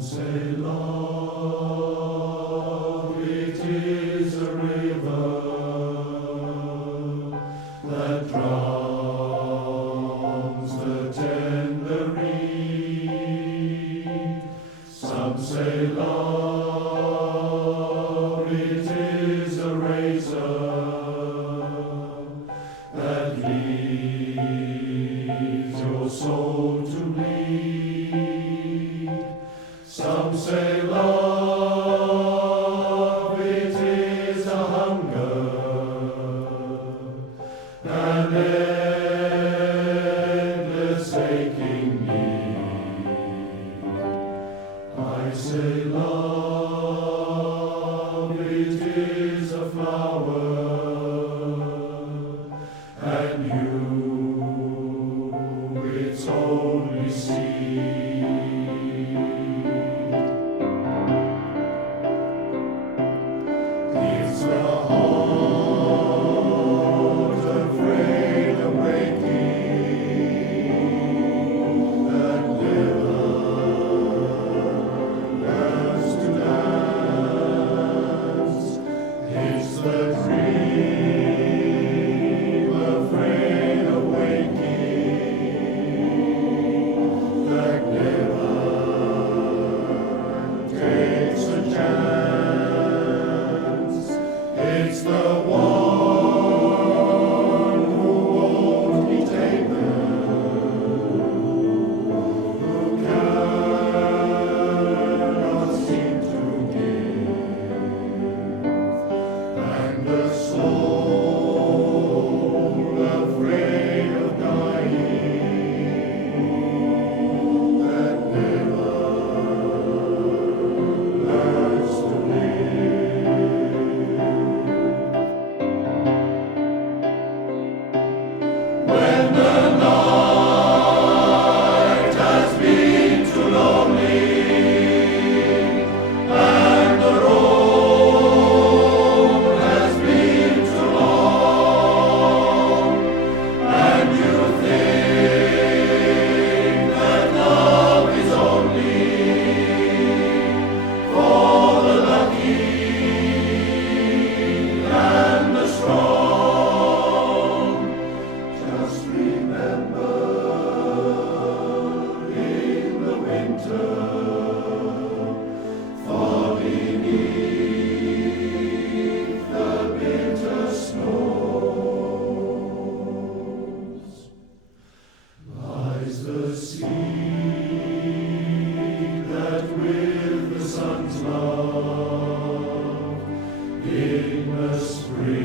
say love, it is a river that drowns the tender reed. Some say love, it is a razor that leaves your soul to bleed. Some say love, it is a hunger, an endless aching need. I say love, it is a flower, and you, its only seed. It's the heart afraid of waking that never learns to dance. It's the dream afraid of waking that never takes a chance. It's the one who won't be taken, who cannot seem to give, and the soul afraid of dying that never learns to When the night has been too lonely and the road has been too long, and you think that love is only for the lucky and the strong, just remember, in the winter, far beneath the bitter snows, lies the seed that with the sun's love in the spring